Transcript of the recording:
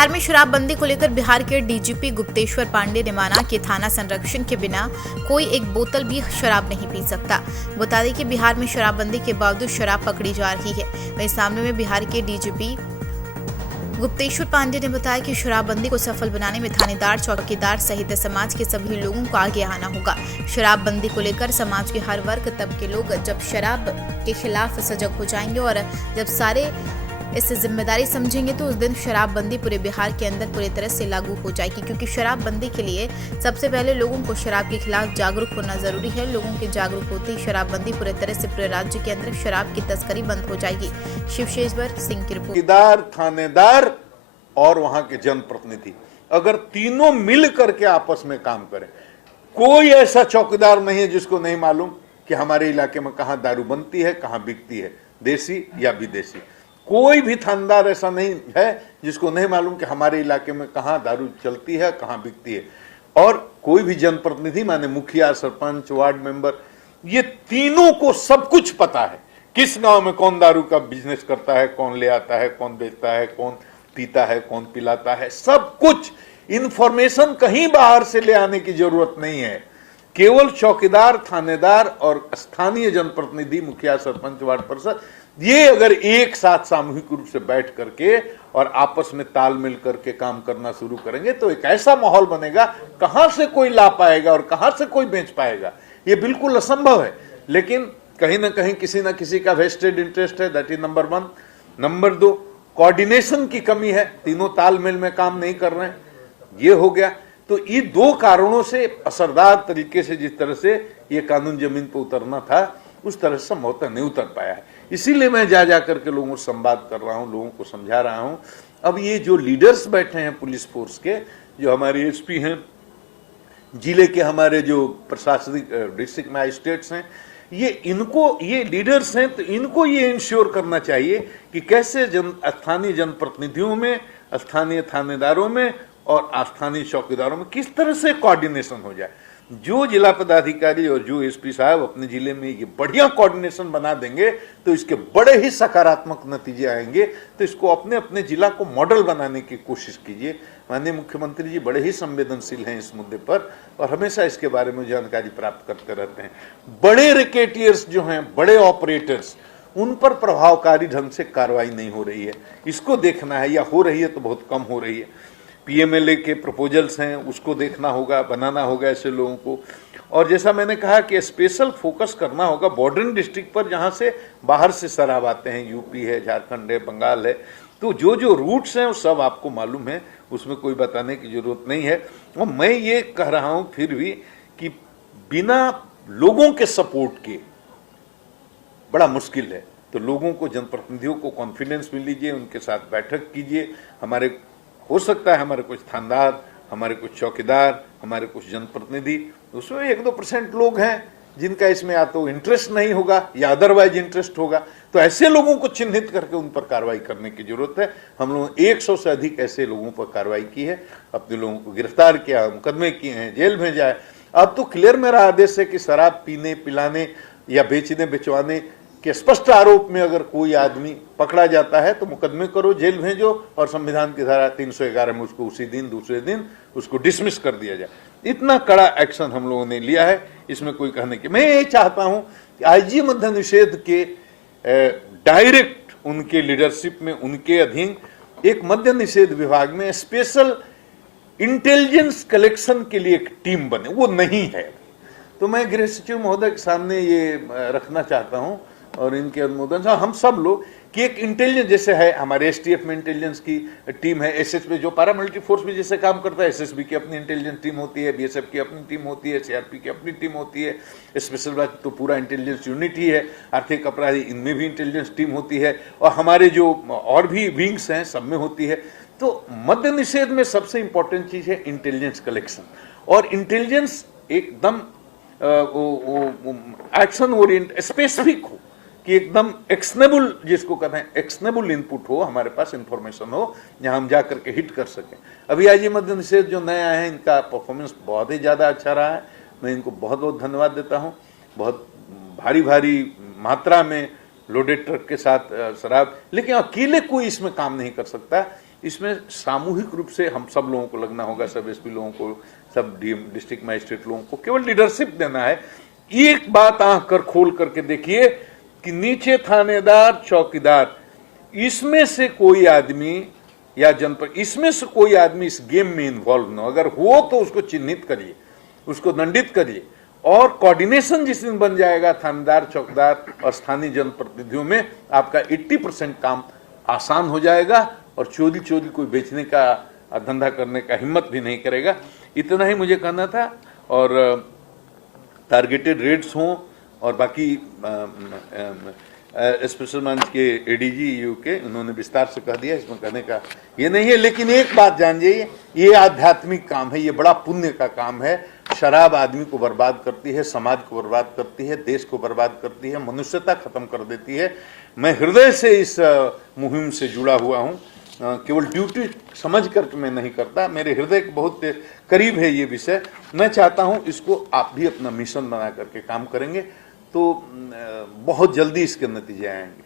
बिहार में शराबबंदी को लेकर बिहार के डीजीपी गुप्तेश्वर पांडे ने माना कि थाना संरक्षण के बिना कोई एक बोतल भी शराब नहीं पी सकता। बता दें कि बिहार में शराबबंदी के बावजूद शराब पकड़ी जा रही है। वहीं इस मामले में बिहार के डीजीपी गुप्तेश्वर पांडे ने बताया कि शराबबंदी को सफल बनाने में थानेदार, चौकीदार सहित समाज के सभी लोगों को आगे आना होगा। शराबबंदी को लेकर समाज के हर वर्ग तब के लोग जब शराब के खिलाफ सजग हो जाएंगे और जब सारे इस जिम्मेदारी समझेंगे तो उस दिन शराबबंदी पूरे बिहार के अंदर पूरी तरह से लागू हो जाएगी। क्योंकि शराबबंदी के लिए सबसे पहले लोगों को शराब के खिलाफ जागरूक होना जरूरी है। लोगों के जागरूक होते ही शराबबंदी पूरे तरह से पूरे राज्य के अंदर शराब की तस्करी बंद हो जाएगी। शिवशेश्वर सिंह की रिपोर्ट। चौकीदार, थानेदार और वहां के जनप्रतिनिधि अगर तीनों मिल करके आपस में काम करें, कोई ऐसा चौकीदार नहीं है जिसको नहीं मालूम कि हमारे इलाके में कहां दारू बनती है, कहां बिकती है, देसी या विदेशी। कोई भी थानेदार ऐसा नहीं है जिसको नहीं मालूम कि हमारे इलाके में कहां दारू चलती है, कहां बिकती है। और कोई भी जनप्रतिनिधि माने मुखिया, सरपंच, वार्ड मेंबर, ये तीनों को सब कुछ पता है। किस गांव में कौन दारू का बिजनेस करता है, कौन ले आता है, कौन बेचता है, कौन पीता है, कौन पिलाता है, सब कुछ इंफॉर्मेशन कहीं बाहर से ले आने की जरूरत नहीं है। केवल चौकीदार, थानेदार और स्थानीय जनप्रतिनिधि, मुखिया, सरपंच, वार्ड पार्षद, ये अगर एक साथ सामूहिक रूप से बैठ करके और आपस में तालमेल करके काम करना शुरू करेंगे तो एक ऐसा माहौल बनेगा, कहां से कोई ला पाएगा और कहां से कोई बेच पाएगा, ये बिल्कुल असंभव है। लेकिन कहीं ना कहीं किसी ना किसी का वेस्टेड इंटरेस्ट है, that is number 1। Number 2, coordination की कमी है, तीनों तालमेल में काम नहीं कर रहे हैं, ये हो गया। तो ये दो कारणों से असरदार तरीके से जिस तरह से ये कानून जमीन पर उतरना था उस तरह से संभवतः नहीं उतर पाया है। इसीलिए मैं जा करके लोगों से संवाद कर रहा हूं, लोगों को समझा रहा हूं। अब ये जो लीडर्स बैठे हैं पुलिस फोर्स के, जो हमारे एसपी हैं, जिले के हमारे जो प्रशासनिक डिस्ट्रिक्ट मैजिस्ट्रेट्स हैं, ये लीडर्स हैं, तो इनको ये इंश्योर करना चाहिए कि कैसे स्थानीय जनप्रतिनिधियों में, स्थानीय थानेदारों में और स्थानीय चौकीदारों में किस तरह से कोऑर्डिनेशन हो जाए। जो जिला पदाधिकारी और जो एसपी साहब अपने जिले में ये बढ़िया कोऑर्डिनेशन बना देंगे तो इसके बड़े ही सकारात्मक नतीजे आएंगे। तो इसको अपने अपने जिला को मॉडल बनाने की कोशिश कीजिए। माननीय मुख्यमंत्री जी बड़े ही संवेदनशील हैं इस मुद्दे पर और हमेशा इसके बारे में जानकारी प्राप्त करते रहते हैं। बड़े रिकेटियर्स जो हैं, बड़े ऑपरेटर्स, उन पर प्रभावकारी ढंग से कार्रवाई नहीं हो रही है, इसको देखना है, या हो रही है तो बहुत कम हो रही है। पीएमएलए के प्रपोजल्स हैं, उसको देखना होगा, बनाना होगा ऐसे लोगों को। और जैसा मैंने कहा कि स्पेशल फोकस करना होगा बॉर्डरिंग डिस्ट्रिक्ट पर, जहां से बाहर से शराब आते हैं, यूपी है, झारखंड है, बंगाल है। तो जो जो रूट्स हैं वो सब आपको मालूम है, उसमें कोई बताने की जरूरत नहीं है। और मैं ये कह रहा हूं फिर भी कि बिना लोगों के सपोर्ट के बड़ा मुश्किल है। तो लोगों को, जनप्रतिनिधियों को कॉन्फिडेंस में लीजिए, उनके साथ बैठक कीजिए। हमारे हो सकता है हमारे कुछ थानेदार, हमारे कुछ चौकीदार, हमारे कुछ जनप्रतिनिधि, उसमें 1-2% लोग हैं जिनका इसमें या तो इंटरेस्ट नहीं होगा या अदरवाइज इंटरेस्ट होगा। तो ऐसे लोगों को चिन्हित करके उन पर कार्रवाई करने की जरूरत है। हम लोगों ने 100 से अधिक ऐसे लोगों पर कार्रवाई की है, अपने लोगों को गिरफ्तार किया, मुकदमे किए हैं, जेल भेजा है। अब तो क्लियर मेरा आदेश है कि शराब पीने, पिलाने या बेचने, बिचवाने के स्पष्ट आरोप में अगर कोई आदमी पकड़ा जाता है तो मुकदमे करो, जेल भेजो और संविधान की धारा 311 में उसको उसी दिन, दूसरे दिन उसको डिसमिस कर दिया जाए। इतना कड़ा एक्शन हम लोगों ने लिया है, इसमें कोई कहने की। मैं ये चाहता हूं कि आईजी मद्य निषेध के डायरेक्ट उनके लीडरशिप में, उनके अधीन एक मद्य निषेध विभाग में स्पेशल इंटेलिजेंस कलेक्शन के लिए एक टीम बने। वो नहीं है, तो मैं गृह सचिव महोदय के सामने ये रखना चाहता हूं और इनके अनुमोदन से हम सब लोग कि एक इंटेलिजेंस, जैसे है हमारे एसटीएफ में इंटेलिजेंस की टीम है, एसएसबी जो पैरामिलिट्री फोर्स में जैसे काम करता है, एसएसबी की अपनी इंटेलिजेंस टीम होती है, बीएसएफ की अपनी टीम होती है, सीआरपी की अपनी टीम होती है, स्पेशल ब्रांच तो पूरा इंटेलिजेंस यूनिट ही है, आर्थिक अपराधी इनमें भी इंटेलिजेंस टीम होती है और हमारे जो और भी विंग्स हैं सब में होती है। तो मद्य निषेध में सबसे इंपॉर्टेंट चीज है इंटेलिजेंस कलेक्शन, और इंटेलिजेंस एकदम एक्शन ओरिएंट स्पेसिफिक हो कि एकदम एक्शनेबल, जिसको कहते हैं एक्शनेबल इनपुट हो, हमारे पास इंफॉर्मेशन हो जहां हम जा करके हिट कर सकें। अभी आज ये मद्य निषेध जो नए आए हैं, इनका परफॉर्मेंस बहुत ही ज़्यादा अच्छा रहा है। मैं इनको बहुत बहुत धन्यवाद देता हूँ। बहुत भारी भारी मात्रा में लोडेड ट्रक के साथ शराब, लेकिन अकेले कोई इसमें काम नहीं कर सकता। इसमें सामूहिक रूप से हम सब लोगों को लगना होगा, सब एसपी लोगों को, सब डिस्ट्रिक्ट मजिस्ट्रेट लोगों को केवल लीडरशिप देना है। एक बात आंख कर खोल करके देखिए कि नीचे थानेदार, चौकीदार, इसमें से कोई आदमी या जनपद, इसमें से कोई आदमी इस गेम में इन्वॉल्व न, अगर हो तो उसको चिन्हित करिए, उसको दंडित करिए। और कोऑर्डिनेशन जिस दिन बन जाएगा थानेदार, चौकीदार और स्थानीय जनप्रतिनिधियों में, आपका 80% काम आसान हो जाएगा और चोरी कोई बेचने का, धंधा करने का हिम्मत भी नहीं करेगा। इतना ही मुझे कहना था। और टारगेटेड रेड्स हों और बाकी स्पेशल ब्रांच के एडीजी यूके उन्होंने विस्तार से कह दिया, इसमें कहने का ये नहीं है। लेकिन एक बात जान जाइए, ये आध्यात्मिक काम है, ये बड़ा पुण्य का काम है। शराब आदमी को बर्बाद करती है, समाज को बर्बाद करती है, देश को बर्बाद करती है, मनुष्यता खत्म कर देती है। मैं हृदय से इस मुहिम से जुड़ा हुआ हूँ, केवल ड्यूटी समझ कर मैं नहीं करता, मेरे हृदय के बहुत करीब है ये विषय। मैं चाहता हूँ इसको आप भी अपना मिशन बना करके काम करेंगे तो बहुत जल्दी इसके नतीजे आएंगे।